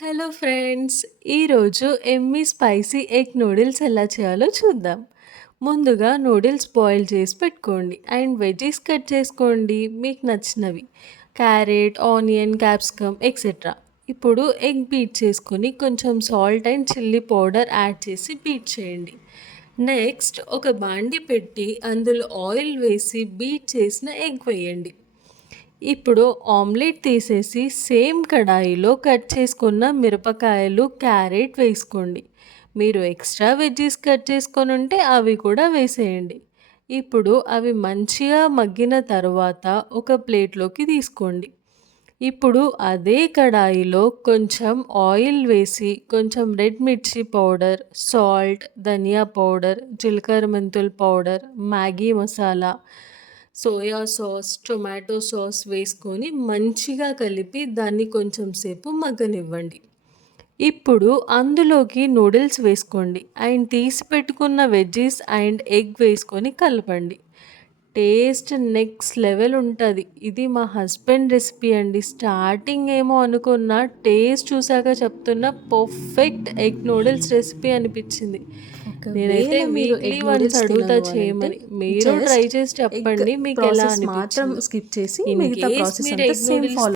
Hello friends ఈరోజు Emmy spicy egg noodles ఎలా చేయాలో చూద్దాం. ముందుగా నూడిల్స్ బాయిల్ చేసి పెట్టుకోండి అండ్ వెజీస్ కట్ చేసుకోండి మీకు నచ్చినవి. క్యారెట్ ఆనియన్ క్యాప్సికమ్ ఎక్సెట్రా ఇప్పుడు ఎగ్ బీట్ చేసుకొని కొంచెం salt and chilli powder add చేసి బీట్ చేయండి. నెక్స్ట్ ఒక బాండి పెట్టి అందులో ఆయిల్ వేసి బీట్ చేసిన ఎగ్ వేయండి. ఇప్పుడు ఆమ్లెట్ తీసేసి సేమ్ కడాయిలో కట్ చేసుకున్న మిరపకాయలు క్యారెట్ వేసుకోండి. మీరు ఎక్స్ట్రా వెజ్జీస్ కట్ చేసుకొని ఉంటే అవి కూడా వేసేయండి. ఇప్పుడు అవి మంచిగా మగ్గిన తర్వాత ఒక ప్లేట్లోకి తీసుకోండి. ఇప్పుడు అదే కడాయిలో కొంచెం ఆయిల్ వేసి కొంచెం రెడ్ మిర్చి పౌడర్ సాల్ట్ ధనియా పౌడర్ జీలకర్ర మెంతుల powder Maggi masala soya sauce tomato sauce వేసుకొని మంచిగా కలిపి దాన్ని కొంచెం సేపు మగ్గనివ్వండి. ఇప్పుడు అందులోకి నూడిల్స్ వేసుకోండి. అండ్ తీసి పెట్టుకున్న వెజ్జీస్ అండ్ ఎగ్ వేసుకొని కలపండి. టేస్ట్ నెక్స్ట్ లెవెల్ ఉంటుంది. ఇది మా హస్బెండ్ రెసిపీ అండి. స్టార్టింగ్ ఏమో అనుకున్న టేస్ట్ చూసాక చెప్తున్న పర్ఫెక్ట్ ఎగ్ నూడిల్స్ రెసిపీ అనిపించింది. నేనైతే మీరు ఎగ్ అడుగుతా చేయమని. మీరు ట్రై చేసి చెప్పండి మీకు ఎలా మాత్రం స్కిప్ చేసి మిగతా ప్రాసెస్ అంతా సేమ్ ఫాలో